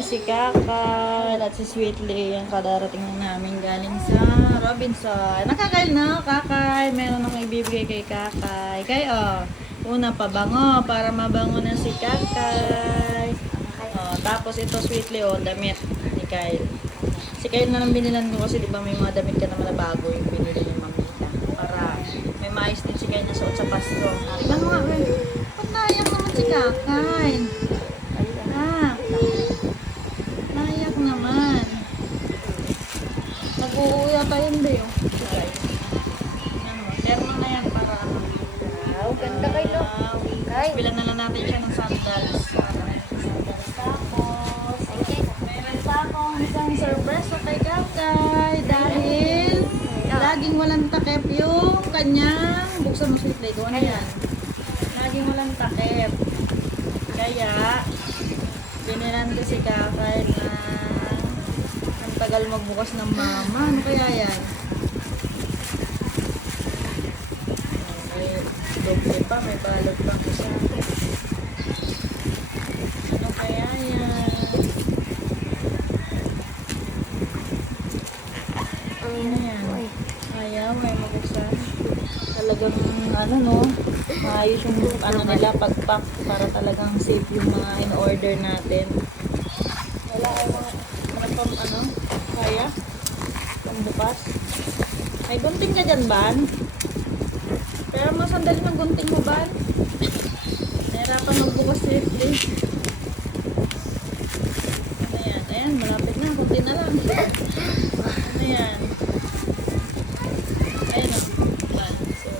si Kakay at si Sweetly. Ang kadarating na namin galing sa Robinson. Nakakail na, Kakay. Meron akong ibibigay kay Kakay. Kayo, una pabango para mabango na si Kakay. Tapos ito Sweetly, damit ni Kyle. Si Kyle na lang binilan ko kasi di ba may mga damit ka naman na bago yung binili ni Mamita. Para may maayos din si Kyle na suot sa Pasko. Tingnan mo nga, panayak naman si Kakay. Nayak naman. Nag-uuwi yata yun ba yun? Terno na yan para Wow, ganda kayo. Kay. bilan na lang natin siya ng sandals. Tapos, meron pa akong isang surprise sa kay Kakay dahil laging walang takip yung kanyang buksan mo sweet lady. Ano yan? Laging walang takip. Kaya, binilan ko si Kakay na ang tagal magbukas ng mama. Ano kaya yan? May doble pa, may balot pang isa. Ano kaya yan? Ano yan? Ayaw, may mabuksan. Talagang ano no, maayos yung ano nila pag-pack para talagang safe yung mga in-order natin. Wala ay mga pang ano, kaya? Pambukas. May gunting ka dyan, Ban? Pero mas sandali ng gunting mo, Ban. Nahirapan magbukas safely. Ano yan? Ayan, malapit na. Kunti na lang. Ano yan? Ayan o. Ban. So,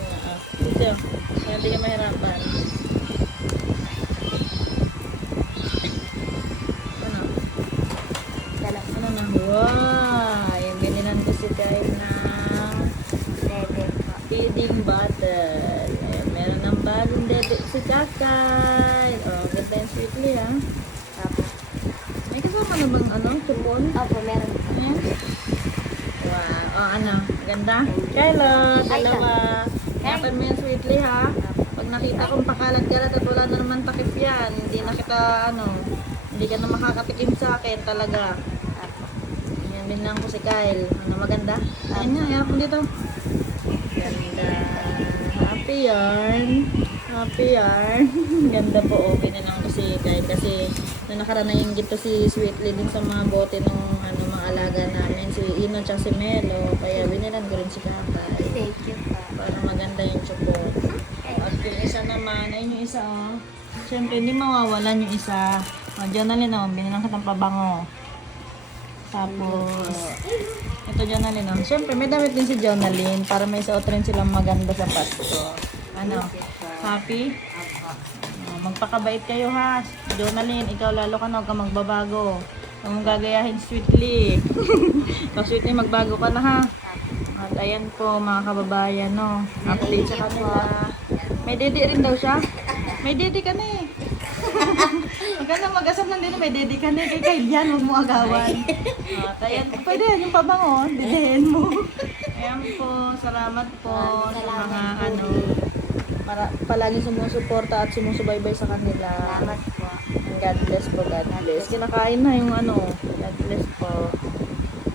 dito. Kaya hindi ka mahirapan. Ano? Ano na? Wow! Yung binilan ko si Kyle ng feeding bottle. Ayan, meron ng bagong dede si Kakay. Oh, ganda yung Sweetly ha. May kasama na bang ano? Chupon? Opo, meron. Ayan. Wow. Oh, ano? Ganda? Kylo, dalawa. Kapan mo yung Sweetly ha. Pag nakita kong pakalat-kalat at wala na naman takip yan, hindi na kita ano, hindi ka na makakatikim sa akin talaga. Yan din lang ko si Kyle. Ano maganda? Ayan nga, ayan ko dito. Ganda. Happy yarn. Happy yarn. Ganda po. Okay na lang ko si Kyle kasi na nakaraan na yung gito si Sweetly din sa mga bote ng ano, mga alaga namin. Si Ino at si Melo. Kaya binilan ko rin si Kakay. Thank you po. Para maganda yung chupon. At yung isa naman, ayun yung isa oh. Siyempre, hindi mawawalan yung isa. O, Jonalyn oh, binilang ka ng pabango. Tapos, ito Jonalyn oh. Siyempre, may damit din si Jonalyn para may suot rin silang maganda sa Pasko. Ano? Happy? Magpakabait kayo ha. Jonalyn, ikaw lalo ka na, huwag ka magbabago. Huwag mong gagayahin Sweetly. Pag Sweetly, magbago ka na ha. At ayan po mga kababayan, no. Update sa kanila. May dede rin daw siya. May dede ka na eh. Huwag ka na mag-asam lang din, may dede ka na eh. Kay yan, huwag mo agawan. At ayan, pwede yan yung pabango, dedehin mo. Ayan po, salamat po sa mga ano, para palagi sumusuporta at sumusubaybay sa kanila. Salamat po. God bless po, God bless. Kinakain na yung ano, God bless po.